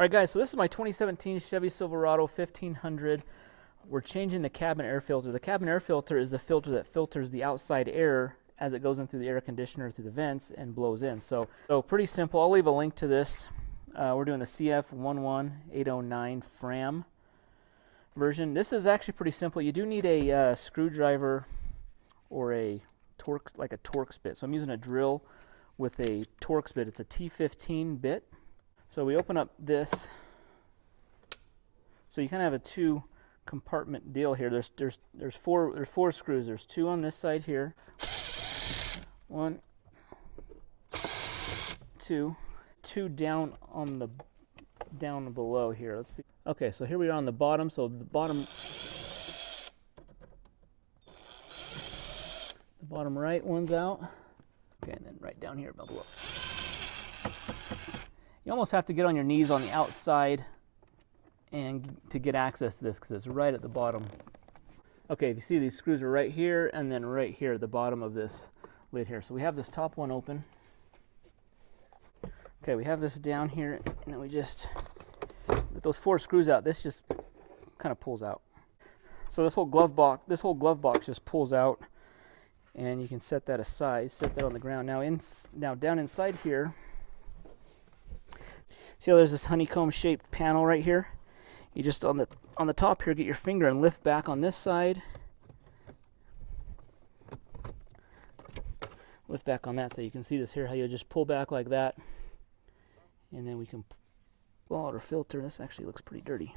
Alright guys, so this is my 2017 Chevy Silverado 1500. We're changing the cabin air filter. The cabin air filter is the filter that filters the outside air as it goes in through the air conditioner through the vents and blows in. So pretty simple. I'll leave a link to this. We're doing the CF11809 Fram version. This is actually pretty simple. You do need a screwdriver or a Torx, like a Torx bit. So I'm using a drill with a Torx bit. It's a T15 bit. So we open up this. So you kind of have a two compartment deal here. There's four screws. There's two on this side here. One, two down on the below here. Let's see. Okay, so here we are on the bottom. So the bottom right one's out. Okay, and then right down here below. You almost have to get on your knees on the outside and to get access to this because it's right at the bottom. Okay, if you see, these screws are right here and then right here at the bottom of this lid here. So we have this top one open. Okay, we have this down here, and then we just, with those four screws out, this just kind of pulls out. So this whole glove box just pulls out, and you can set that aside, set that on the ground. Now down inside here, see how there's this honeycomb shaped panel right here? You just on the top here, get your finger and lift back on this side. Lift back on that so you can see this here, how you just pull back like that. And then we can pull out our filter. This actually looks pretty dirty.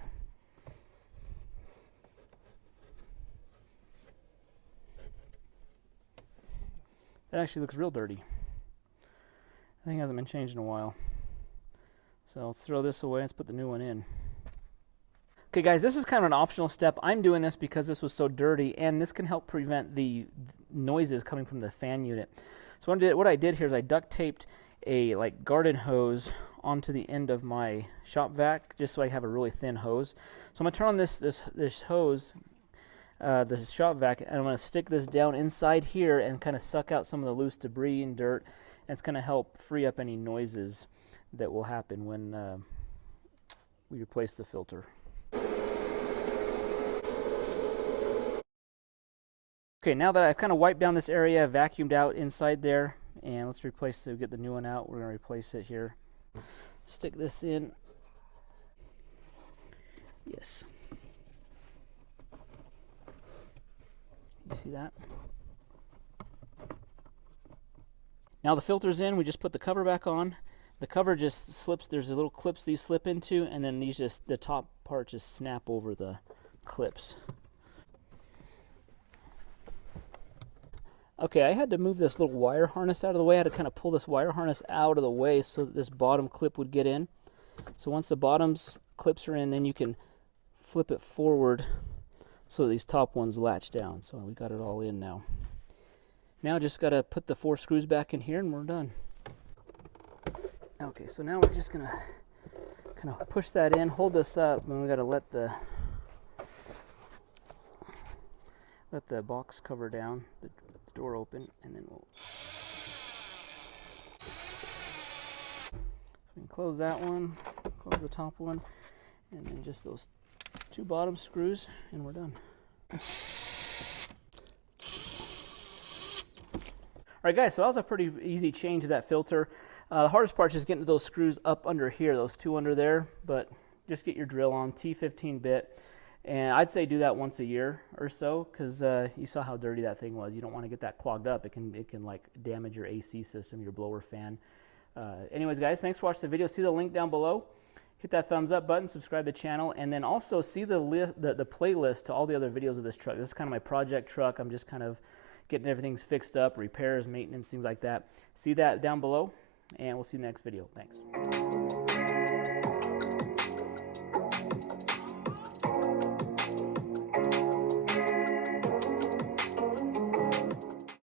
That actually looks real dirty. I think it hasn't been changed in a while. So let's throw this away. Let's put the new one in. Okay guys, this is kind of an optional step. I'm doing this because this was so dirty, and this can help prevent the noises coming from the fan unit. So what I did here is I duct taped a garden hose onto the end of my shop vac just so I have a really thin hose. So I'm going to turn on this hose, this shop vac, and I'm going to stick this down inside here and kind of suck out some of the loose debris and dirt, and it's going to help free up any noises that will happen when we replace the filter. Okay, now that I've kind of wiped down this area, vacuumed out inside there, and let's get the new one out. We're going to replace it here. Stick this in. Yes. You see that? Now the filter's in, we just put the cover back on. The cover just slips, there's little clips these slip into, and then the top part just snap over the clips. Okay, I had to move this little wire harness out of the way. I had to kind of pull this wire harness out of the way so that this bottom clip would get in. So once the bottom's clips are in, then you can flip it forward so these top ones latch down. So we got it all in now. Now just got to put the four screws back in here and we're done. Okay, so now we're just going to kind of push that in, hold this up, and we got to let the box cover down, the door open, and then so we can close that one, close the top one, and then just those two bottom screws, and we're done. Alright guys, so that was a pretty easy change of that filter. The hardest part is just getting those screws up under here, those two under there, but just get your drill on, T15 bit. And I'd say do that once a year or so, because you saw how dirty that thing was. You don't want to get that clogged up. It can like damage your AC system, your blower fan. Anyways, guys, thanks for watching the video. See the link down below. Hit that thumbs up button, subscribe to the channel, and then also see the playlist to all the other videos of this truck. This is kind of my project truck. I'm just kind of getting everything fixed up, repairs, maintenance, things like that. See that down below, and we'll see you in the next video. Thanks.